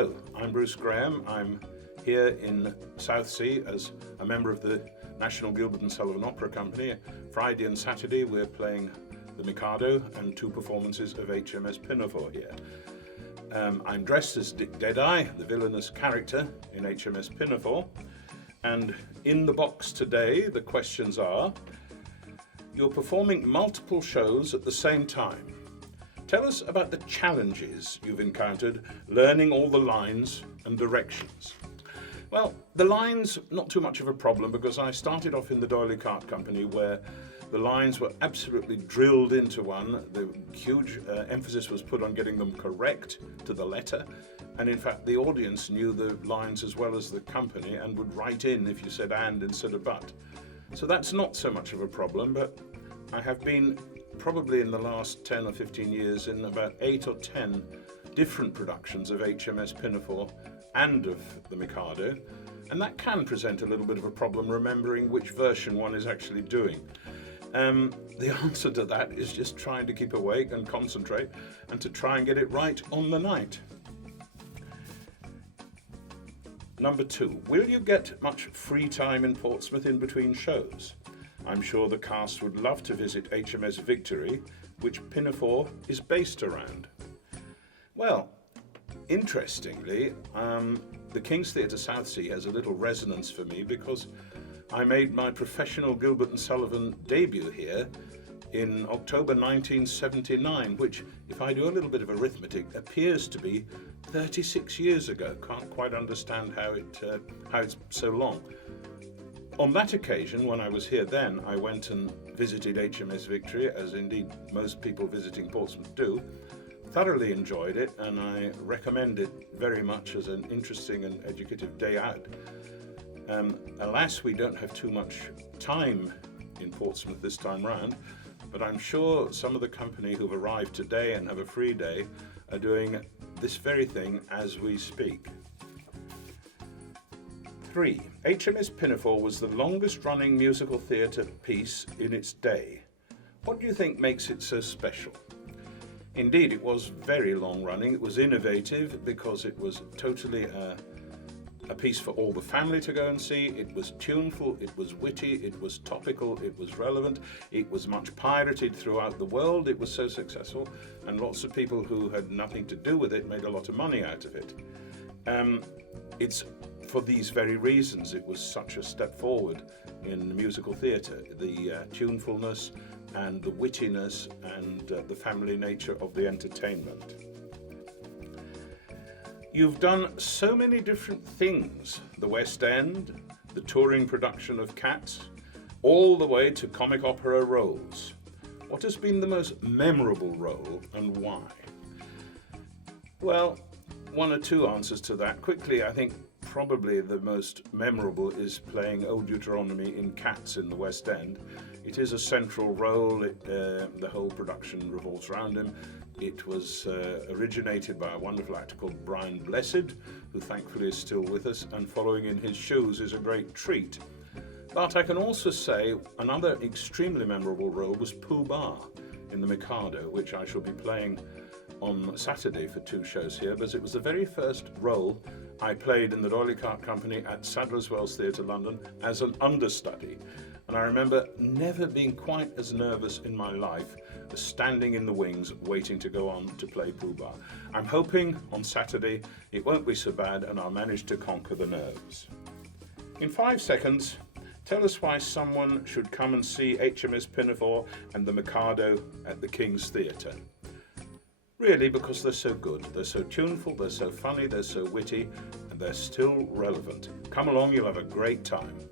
Hello, I'm Bruce Graham. I'm here in Southsea as a member of the National Gilbert and Sullivan Opera Company. Friday and Saturday we're playing the Mikado and two performances of HMS Pinafore here. I'm dressed as Dick Deadeye, the villainous character in HMS Pinafore, and in the box today the questions are: you're performing multiple shows at the same time. Tell us about the challenges you've encountered learning all the lines and directions. Well, the lines, not too much of a problem, because I started off in the D'Oyly Carte Company where the lines were absolutely drilled into one. The huge emphasis was put on getting them correct to the letter, and in fact the audience knew the lines as well as the company and would write in if you said and instead of but. So that's not so much of a problem, but I have been probably in the last 10 or 15 years in about 8 or 10 different productions of HMS Pinafore and of the Mikado, and that can present a little bit of a problem remembering which version one is actually doing. The answer to that is just trying to keep awake and concentrate and to try and get it right on the night. Number 2, will you get much free time in Portsmouth in between shows? I'm sure the cast would love to visit HMS Victory, which Pinafore is based around. Well, interestingly, the King's Theatre Southsea has a little resonance for me because I made my professional Gilbert and Sullivan debut here in October 1979, which, if I do a little bit of arithmetic, appears to be 36 years ago. Can't quite understand how it's so long. On that occasion, when I was here then, I went and visited HMS Victory, as indeed most people visiting Portsmouth do. Thoroughly enjoyed it, and I recommend it very much as an interesting and educative day out. Alas, we don't have too much time in Portsmouth this time round, but I'm sure some of the company who've arrived today and have a free day are doing this very thing as we speak. 3. HMS Pinafore was the longest running musical theatre piece in its day. What do you think makes it so special? Indeed, it was very long running. It was innovative because it was totally a piece for all the family to go and see. It was tuneful, it was witty, it was topical, it was relevant, it was much pirated throughout the world. It was so successful, and lots of people who had nothing to do with it made a lot of money out of it. It's for these very reasons it was such a step forward in musical theatre, the tunefulness and the wittiness and the family nature of the entertainment. You've done so many different things: the West End, the touring production of Cats, all the way to comic opera roles. What has been the most memorable role and why? Well, one or two answers to that. Quickly, I think probably the most memorable is playing Old Deuteronomy in Cats in the West End. It is a central role. The whole production revolves around him. It was originated by a wonderful actor called Brian Blessed, who thankfully is still with us, and following in his shoes is a great treat. But I can also say another extremely memorable role was Pooh Bah in the Mikado, which I shall be playing on Saturday for 2 shows here, because it was the very first role I played in the D'Oyly Carte Company at Sadler's Wells Theatre, London, as an understudy. And I remember never being quite as nervous in my life as standing in the wings waiting to go on to play Pooh Bah. I'm hoping on Saturday it won't be so bad and I'll manage to conquer the nerves. In 5 seconds, tell us why someone should come and see HMS Pinafore and the Mikado at the King's Theatre. Really, because they're so good. They're so tuneful, they're so funny, they're so witty, and they're still relevant. Come along, you'll have a great time.